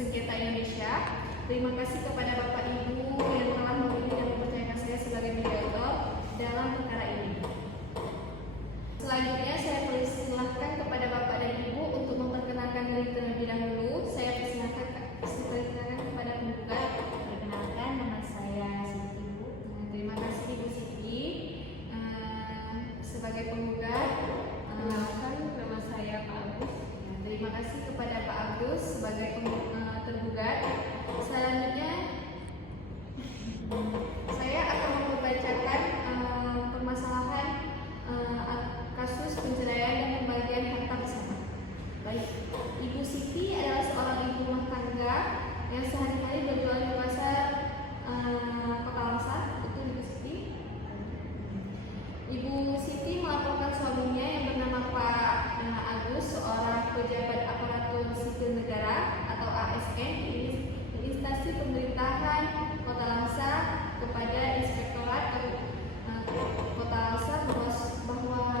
Sengketa Indonesia. Terima kasih kepada Bapak Ibu yang telah memilih dan mempercayakan saya sebagai mediator dalam perkara ini. Selanjutnya saya persilahkan kepada Bapak dan Ibu untuk memperkenalkan diri terlebih dahulu. Saya persilahkan kepada penggugat. Perkenalkan, nama saya Siti, Bu. Terima kasih Ibu Siti. Sebagai penggugat, Perkenalkan, nama saya Pak Agus. terima kasih kepada Pak Agus sebagai tergugat. Selanjutnya saya akan membacakan permasalahan kasus penceraian dan pembagian harta bersama. Baik, Ibu Siti adalah seorang ibu rumah tangga yang sehari-hari berjualan di pasar Kota Langsa. Betul Ibu Siti? Ibu Siti melaporkan suaminya yang bernama Pak Agus, seorang pejabat aparatur sipil negara atau ASN di instansi pemerintahan Kota Langsa kepada Inspektorat Kota Langsa bahwa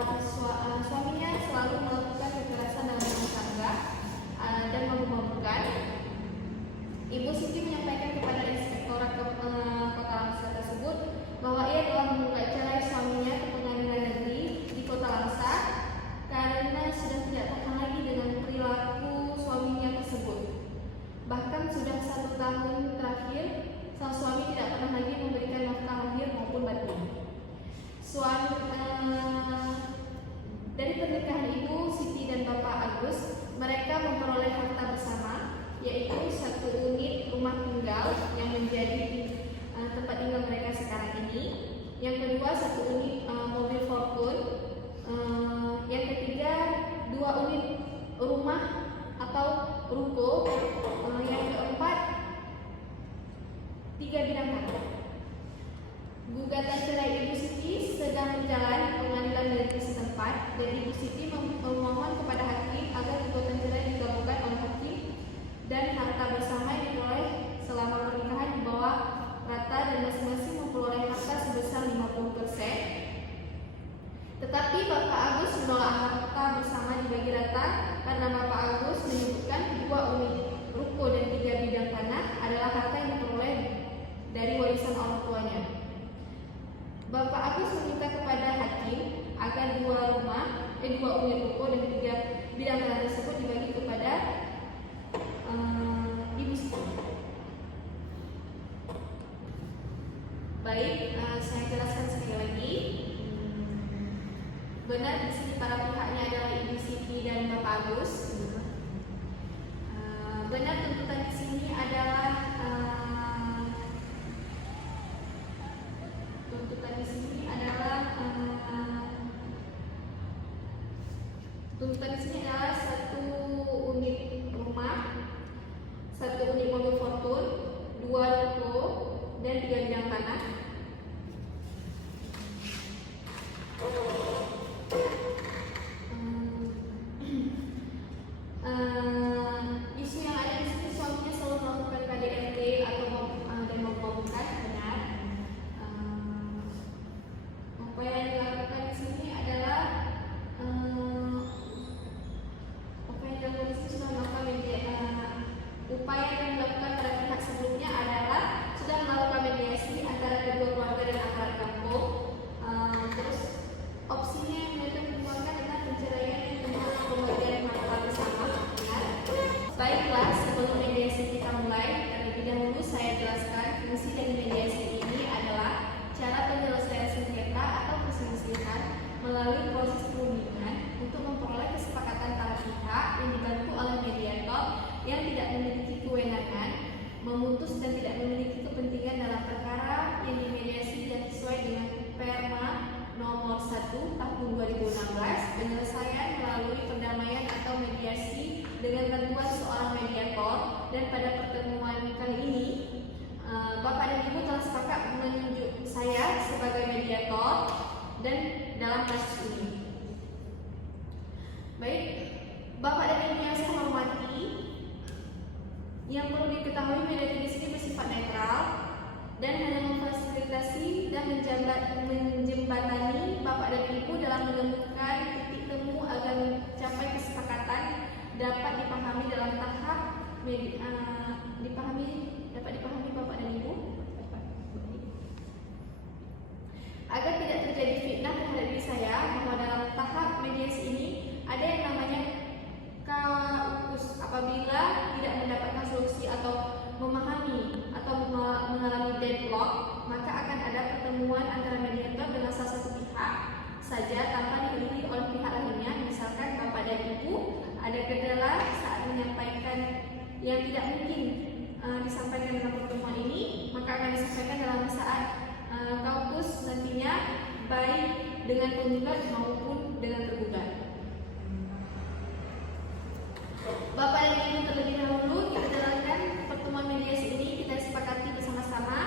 suaminya selalu melakukan kekerasan dalam rumah tangga dan memabukkan. Ibu Siti menyampaikan kepada Inspektorat Kota Langsa tersebut bahwa ia telah menggugat cerai suaminya ke Pengadilan Negeri di Kota Langsa karena sudah tidak tahan lagi dengan perilaku suaminya tersebut. Bahkan sudah 1 tahun terakhir, sang suami tidak pernah lagi memberikan nafkah lahir maupun batin. Dari pernikahan Ibu Siti dan Bapak Agus, mereka memperoleh harta bersama, yaitu 1 unit rumah tinggal yang menjadi tempat tinggal mereka sekarang ini. Yang kedua, 1 unit mobil Fortune. Yang ketiga, 2 unit rumah atau ruko. Yang keempat, 3 bidang tanah. Gugatan cerai Ibu Siti sedang berjalan di Pengadilan Negeri setempat dan Ibu Siti memohon kepada hakim agar gugatan cerai dikabulkan oleh hakim dan harta bersama yang diperoleh selama pernikahan di bawah rata dan masing-masing memperoleh harta sebesar 50%. Tetapi Bapak Agus menolak harta bersama dibagi rata karena Bapak Agus menyebutkan 2 unit ruko dan 3 bidang tanah adalah harta yang diperoleh dari warisan orang tuanya. Bapak Agus meminta kepada hakim agar 2 unit ruko dan 3 bidang tanah tersebut dibagi kepada Ibu Siti. Baik, saya jelaskan sekali lagi. Benar di sini para pihaknya adalah Ibu Siti dan Bapak Agus. Benar tuntutan di sini adalah tuntutan di sini adalah 1 unit rumah, 1 unit mobil Fortune, 2 ruko dan 3 bidang tanah. Isu yang ada di sini, suaminya selalu melakukan KDRT atau dan memabukkan. Benar. Upaya yang dilakukan di sini adalah upaya yang dilakukan pada pihak sebelumnya adalah sudah melakukan mediasi antara kedua keluarga dan aparat kampung. Terus opsinya yang mereka pertimbangkan adalah penceraian yang dengan pembagian harta bersama. Baiklah, sebelum mediasi kita mulai, terlebih dahulu saya jelaskan fungsi dari mediasi ini adalah cara penyelesaian sengketa atau perselisihan melalui proses perundingan untuk memperoleh kesepakatan para pihak yang dibantu oleh mediator yang tidak memiliki kewenangan memutus dan tidak memiliki kepentingan dalam perkara yang dimediasi dan sesuai dengan Perma nomor 1 tahun 2016, penyelesaian melalui perdamaian atau mediasi dengan bantuan seorang mediator. Dan pada pertemuan kali ini Bapak dan Ibu telah sepakat menunjuk saya sebagai mediator dan dalam kasus ini. Baik, Bapak dan Ibu yang saya hormati, yang perlu diketahui mediasi di sini bersifat netral dan hanya memfasilitasi dan menjembatani Bapak dan Ibu dalam menemukan titik temu agar mencapai kesepakatan dapat dipahami dalam tahap ada yang namanya KUKUS. Apabila tidak mendapatkan solusi atau memahami atau mengalami deadlock, maka akan ada pertemuan antara mediator dengan salah satu pihak saja tanpa dihadiri oleh pihak lainnya. Misalkan bapak dan ibu ada kendala saat menyampaikan yang tidak mungkin disampaikan dalam pertemuan ini, maka akan disampaikan dalam saat KUKUS nantinya, baik dengan penggugat maupun dengan tergugat. Bapak dan Ibu, terlebih dahulu kita jalankan pertemuan mediasi ini, kita sepakati bersama-sama.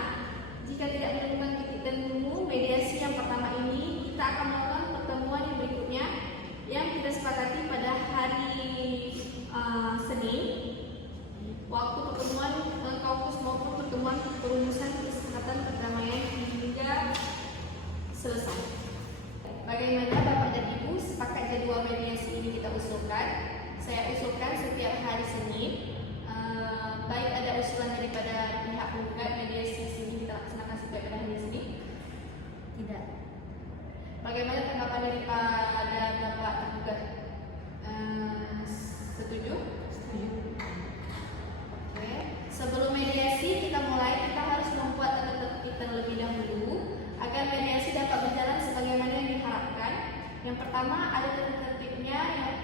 Jika tidak menemukan titik temu mediasi yang pertama ini, kita akan melakukan pertemuan yang berikutnya yang kita sepakati pada hari Senin. Waktu pertemuan KUKUS maupun pertemuan perumusan kesepakatan perdamaian hingga selesai. Bagaimana Bapak dan Ibu sepakat jadwal mediasi ini kita usulkan? Saya usulkan setiap hari Senin. Baik ada usulan daripada pihak penggugat mediasi sini kita laksanakan setiap hari Senin? Tidak. Bagaimana tanggapan daripada Bapak tergugat? Setuju? Setuju. Oke. Sebelum mediasi kita mulai, kita harus membuat tata tertib terlebih dahulu agar mediasi dapat berjalan sebagaimana yang diharapkan. Yang pertama ada tata tertibnya yang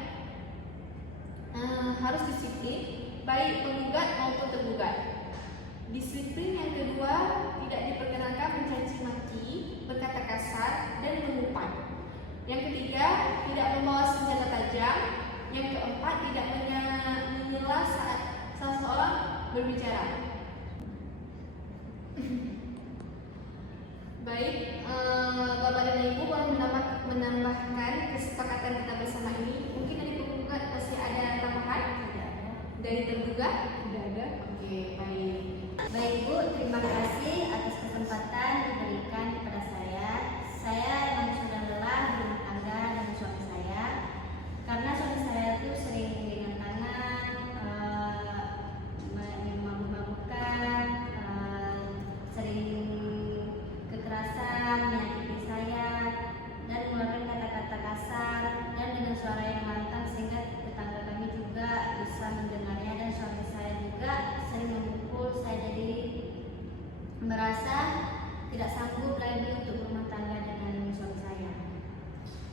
harus disiplin, baik penggugat maupun tergugat. Disiplin yang kedua, tidak diperkenankan mencaci maki, berkata kasar, dan mengumpat. Yang ketiga, tidak membawa senjata tajam. Yang keempat, tidak menyela saat salah seorang berbicara. Baik, Bapak dan Ibu boleh menambahkan kesepakatan kita bersama ini. Mungkin dari penggugat masih ada tambahan? Tidak ada. Dari tergugat? Tidak ada. Oke, baik. Baik Bu, terima kasih atas kesempatan diberikan kepada saya. Saya memang sudah lelah berumah tangga dengan suami saya, karena suami saya itu sering dengan tangan, memabuk-mabukkan, sering kekerasan, menyakiti saya, dan mengeluarkan kata-kata kasar dan dengan suara yang lantang sehingga tetangga kami juga bisa mendengarnya, dan suami saya juga sering memukul saya, jadi merasa tidak sanggup lagi untuk berumah tangga dengan suami saya.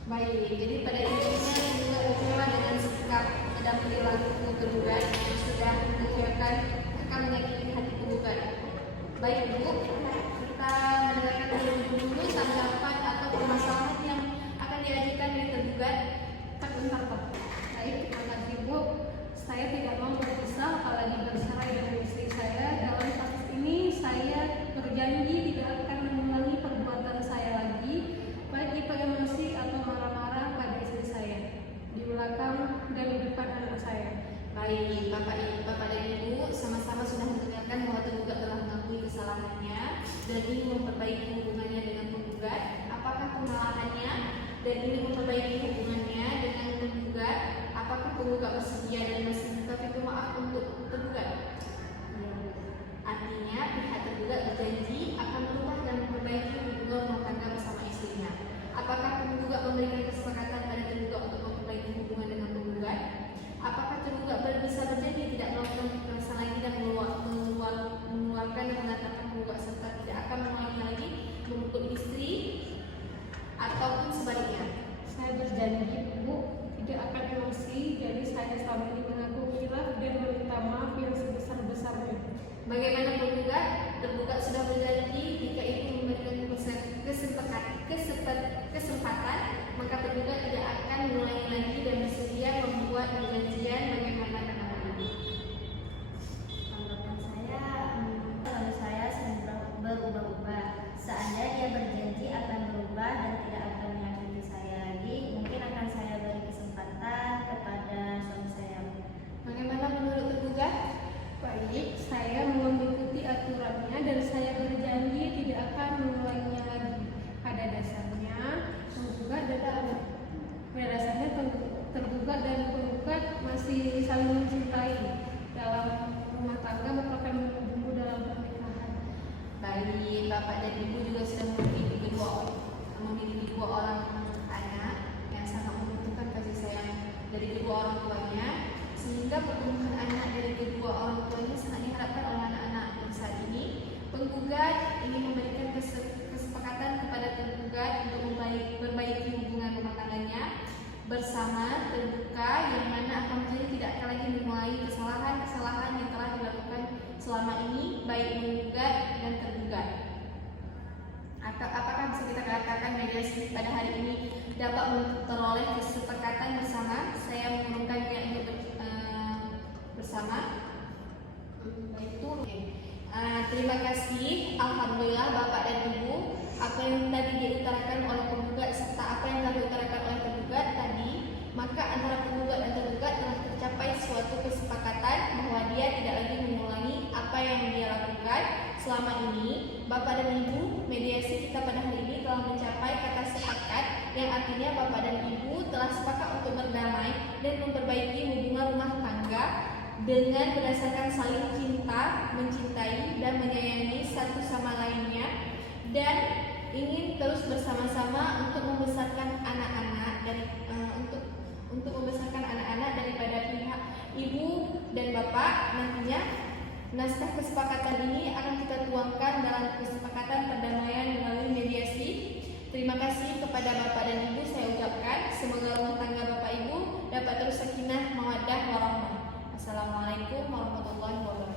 Baik, jadi pada intinya juga kecewa dengan sikap dan perilaku tergugat yang sudah mengecewakan akan menyakiti hati penggugat. Baik Bu, kita mendengarkan dulu tanggapan atau permasalahan yang akan diajukan dari tergugat. Bentar Pak. Baik, terima kasih Bu. Saya tidak mau berpisah apalagi bercerai dengan istri saya. Dalam kasus ini saya berjanji tidak akan mengulangi perbuatan saya lagi, baik itu emosi atau marah-marah pada istri saya, di belakang dan di depan anak saya. Baik, Bapak dan Ibu sama-sama sudah mendengarkan bahwa tergugat telah mengakui kesalahannya dan ingin memperbaiki hubungannya dengan penggugat. Apakah kesalahannya dan ingin memperbaiki hubungannya dengan penggugat? Apakah penggugat bersedia dan masih minta pintu maaf untuk tergugat? Artinya pihak tergugat berjanji akan merubah dan memperbaiki hubungan rumah tangga bersama istrinya. Apakah penggugat memberikan kesepakatan pada tergugat untuk memperbaiki hubungan dengan penggugat? Apakah tergugat bisa berjanji tidak melakukan kekerasan lagi dan mengeluarkan dan mengatakan penggugat serta tidak akan mengulangi lagi memukul istri ataupun sebaliknya? Saya berjanji Bu, tidak akan emosi, jadi saya selama ini mengaku khilaf dan meminta maaf yang sebesar-besarnya. Bagaimana penggugat? Tergugat sudah berjanji jika ibu memberikan kesempatan, maka tergugat tidak akan mengulangi lagi dan bersedia membuat perjanjian. Bagaimana tanggapan ibu? Tanggapan saya, suami saya sering berubah-ubah. Seandainya dia berjanji akan berubah dan tidak akan menyakiti saya lagi, mungkin akan saya beri kesempatan kepada suami saya. Bagaimana menurut tergugat? Baik, saya mau mengikuti aturannya dan saya berjanji tidak akan mengulanginya lagi. Pada dasarnya, penggugat tergugat dan penggugat masih saling mencintai. Dalam rumah tangga merupakan bumbu dalam pernikahan. Baik, Bapak dan Ibu juga sudah memiliki dua orang anak yang sangat membutuhkan kasih sayang selama ini, baik menggugat dan tergugat. Apakah bisa kita katakan mediasi pada hari ini dapat memperoleh kesepakatan bersama? Saya mengurungkan niat untuk bersama. Baik itu. Terima kasih. Alhamdulillah Bapak dan Ibu, apa yang tadi diutarakan oleh penggugat serta apa yang telah diutarakan oleh tergugat tadi, maka antara penggugat dan tergugat telah tercapai suatu kesepakatan bahwa dia tidak lagi mengulangi apa yang dia lakukan selama ini. Bapak dan Ibu, mediasi kita pada hari ini telah mencapai kata sepakat, yang artinya Bapak dan Ibu telah sepakat untuk berdamai dan memperbaiki hubungan rumah tangga dengan berdasarkan saling cinta, mencintai dan menyayangi satu sama lainnya, dan ingin terus bersama-sama untuk membesarkan anak-anak dari untuk membesarkan anak-anak daripada pihak ibu dan bapak. Nantinya naskah kesepakatan ini akan kita tuangkan dalam kesepakatan perdamaian melalui mediasi. Terima kasih kepada bapak dan ibu saya ucapkan, semoga rumah tangga bapak ibu dapat terus sakinah, mawaddah, warahmah. Assalamualaikum warahmatullahi wabarakatuh.